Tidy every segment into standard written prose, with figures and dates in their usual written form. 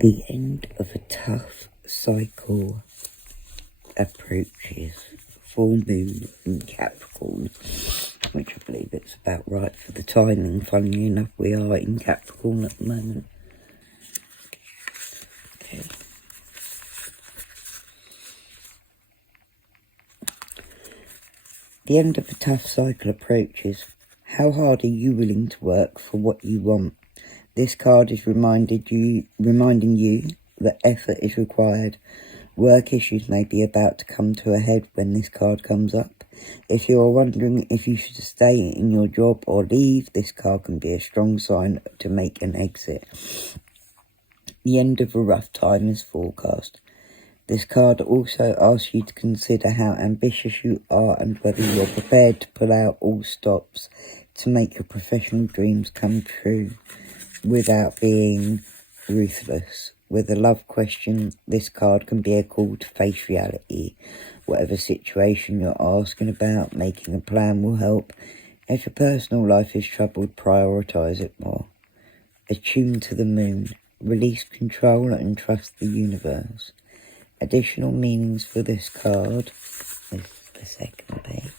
The end of a tough cycle approaches. Full moon in Capricorn, which I believe it's about right for the timing. Funnily enough, we are in Capricorn at the moment. Okay. The end of a tough cycle approaches. How hard are you willing to work for what you want? This card is reminding you that effort is required. Work issues may be about to come to a head when this card comes up. If you are wondering if you should stay in your job or leave, this card can be a strong sign to make an exit. The end of a rough time is forecast. This card also asks you to consider how ambitious you are and whether you're prepared to pull out all stops to make your professional dreams come true without being ruthless. With a love question, this card can be a call to face reality. Whatever situation you're asking about, making a plan will help. If your personal life is troubled, prioritise it more. Attune to the moon. Release control and trust the universe. Additional meanings for this card is the second page.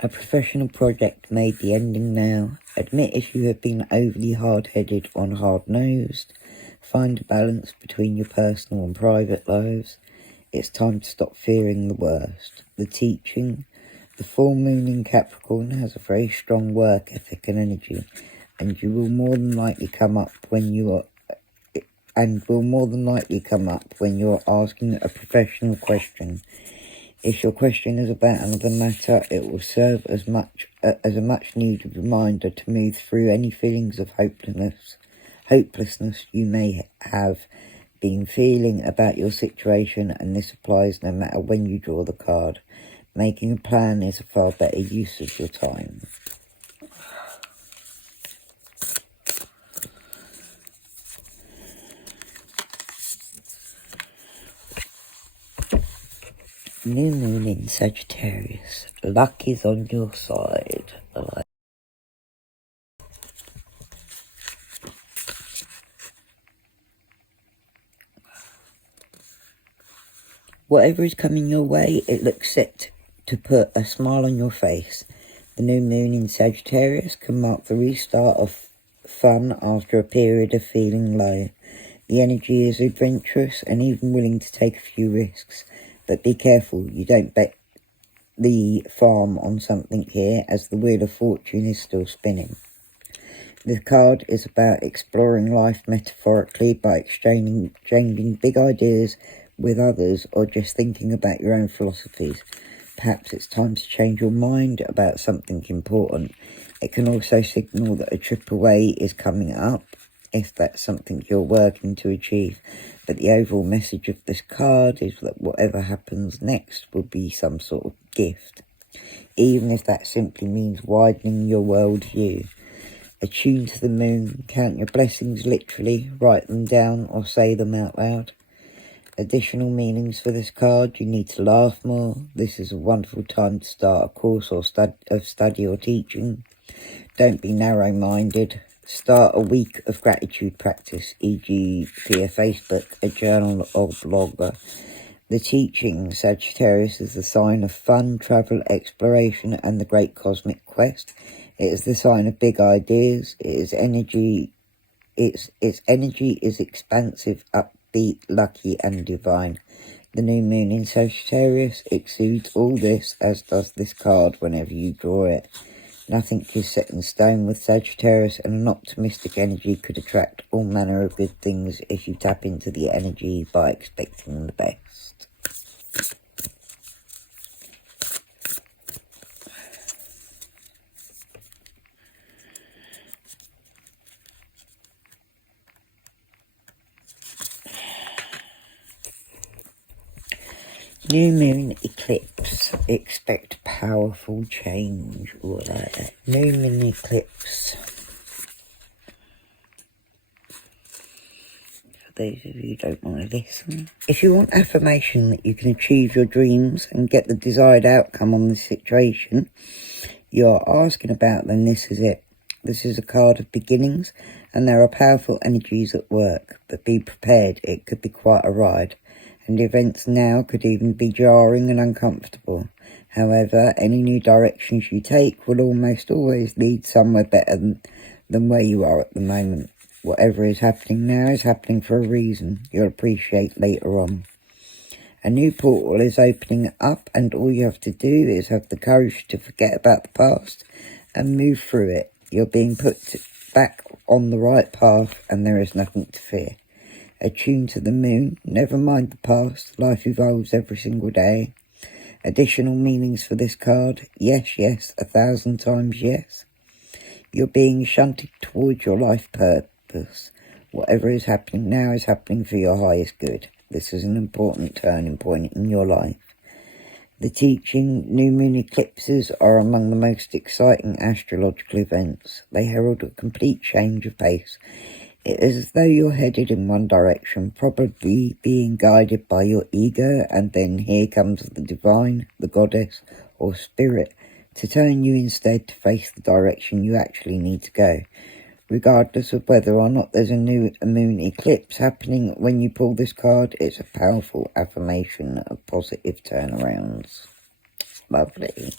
A professional project may be ending now. Admit if you have been overly hard-headed or hard-nosed. Find a balance between your personal and private lives. It's time to stop fearing the worst. The teaching. The full moon in Capricorn has a very strong work ethic and energy, and will more than likely come up when you're asking a professional question. If your question is about another matter, it will serve as a much-needed reminder to move through any feelings of hopelessness you may have been feeling about your situation, and this applies no matter when you draw the card. Making a plan is a far better use of your time. New moon in Sagittarius. Luck is on your side. Whatever is coming your way, it looks set to put a smile on your face. The new moon in Sagittarius can mark the restart of fun after a period of feeling low. The energy is adventurous and even willing to take a few risks. But be careful, you don't bet the farm on something here, as the wheel of fortune is still spinning. The card is about exploring life metaphorically by exchanging big ideas with others, or just thinking about your own philosophies. Perhaps it's time to change your mind about something important. It can also signal that a trip away is coming up, if that's something you're working to achieve. But the overall message of this card is that whatever happens next will be some sort of gift, even if that simply means widening your worldview. Attune to the moon, count your blessings literally, write them down or say them out loud. Additional meanings for this card: you need to laugh more. This is a wonderful time to start a course or study or teaching. Don't be narrow-minded. Start a week of gratitude practice, e.g. via Facebook, a journal or blogger. The teaching, Sagittarius, is the sign of fun, travel, exploration, and the great cosmic quest. It is the sign of big ideas. Its energy is expansive, upbeat, lucky, and divine. The new moon in Sagittarius exudes all this, as does this card whenever you draw it. Nothing is set in stone with Sagittarius, and an optimistic energy could attract all manner of good things if you tap into the energy by expecting the best. New moon eclipse. Expect powerful change. Or like that. New moon eclipse. For those of you who don't want to listen. If you want affirmation that you can achieve your dreams and get the desired outcome on the situation you're asking about, then this is it. This is a card of beginnings, and there are powerful energies at work, but be prepared, it could be quite a ride, and events now could even be jarring and uncomfortable. However, any new directions you take will almost always lead somewhere better than where you are at the moment. Whatever is happening now is happening for a reason. You'll appreciate later on. A new portal is opening up, and all you have to do is have the courage to forget about the past and move through it. You're being put back on the right path, and there is nothing to fear. Attuned to the moon, never mind the past, life evolves every single day. Additional meanings for this card, yes, yes, 1,000 times yes. You're being shunted towards your life purpose. Whatever is happening now is happening for your highest good. This is an important turning point in your life. The teaching, new moon eclipses are among the most exciting astrological events. They herald a complete change of pace. It is as though you're headed in one direction, probably being guided by your ego, and then here comes the divine, the goddess, or spirit, to turn you instead to face the direction you actually need to go. Regardless of whether or not there's a new moon eclipse happening when you pull this card, it's a powerful affirmation of positive turnarounds. Lovely.